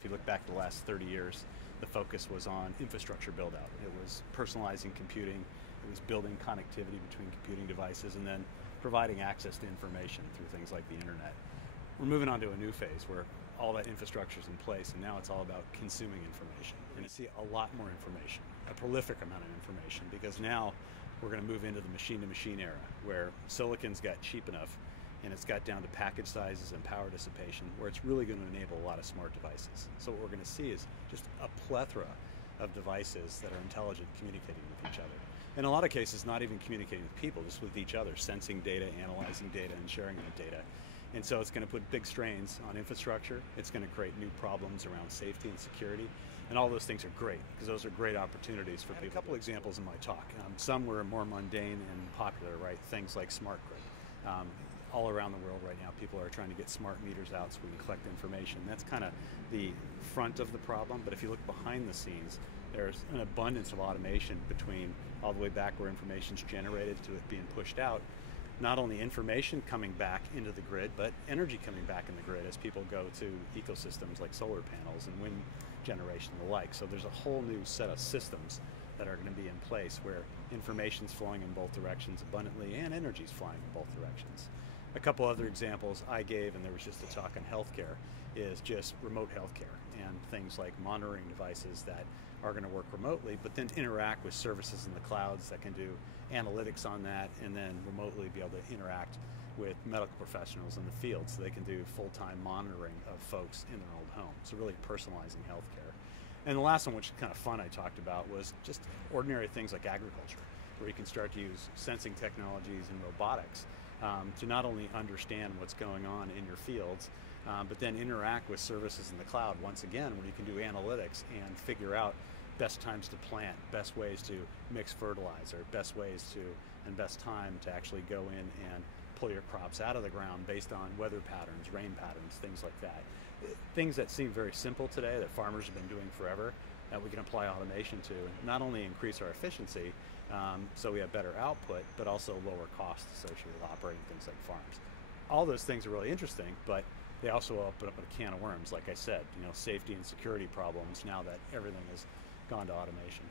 If you look back the last 30 years, the focus was on infrastructure build out. It was personalizing computing, it was building connectivity between computing devices, and then providing access to information through things like the internet. We're moving on to a new phase where all that infrastructure is in place, and now it's all about consuming information. We're going to see a lot more information, a prolific amount of information, because now we're going to move into the machine-to-machine era, where silicon's got cheap enough and it's got down to package sizes and power dissipation, where it's really going to enable a lot of smart devices. So what we're going to see is just a plethora of devices that are intelligent, communicating with each other. In a lot of cases, not even communicating with people, just with each other, sensing data, analyzing data, and sharing that data. And so it's going to put big strains on infrastructure. It's going to create new problems around safety and security. And all those things are great, because those are great opportunities for people. I had a couple examples in my talk. Some were more mundane and popular, right? Things like smart grid. All around the world right now, people are trying to get smart meters out so we can collect information. That's kind of the front of the problem, but if you look behind the scenes, there's an abundance of automation between all the way back where information's generated to it being pushed out. Not only information coming back into the grid, but energy coming back in the grid as people go to ecosystems like solar panels and wind generation and the like. So there's a whole new set of systems that are going to be in place where information's flowing in both directions abundantly and energy's flying in both directions. A couple other examples I gave, and there was just a talk on healthcare, is just remote healthcare and things like monitoring devices that are going to work remotely, but then interact with services in the clouds that can do analytics on that, and then remotely be able to interact with medical professionals in the field so they can do full-time monitoring of folks in their own home. So really personalizing healthcare. And the last one, which is kind of fun I talked about, was just ordinary things like agriculture, where you can start to use sensing technologies and robotics to not only understand what's going on in your fields, but then interact with services in the cloud once again, where you can do analytics and figure out best times to plant, best ways to mix fertilizer, best ways to, and best time to actually go in and pull your crops out of the ground based on weather patterns, rain patterns, things like that. Things that seem very simple today that farmers have been doing forever, that we can apply automation to, and not only increase our efficiency so we have better output, but also lower costs associated with operating things like farms. All those things are really interesting, but they also open up a can of worms, like I said, safety and security problems now that everything has gone to automation.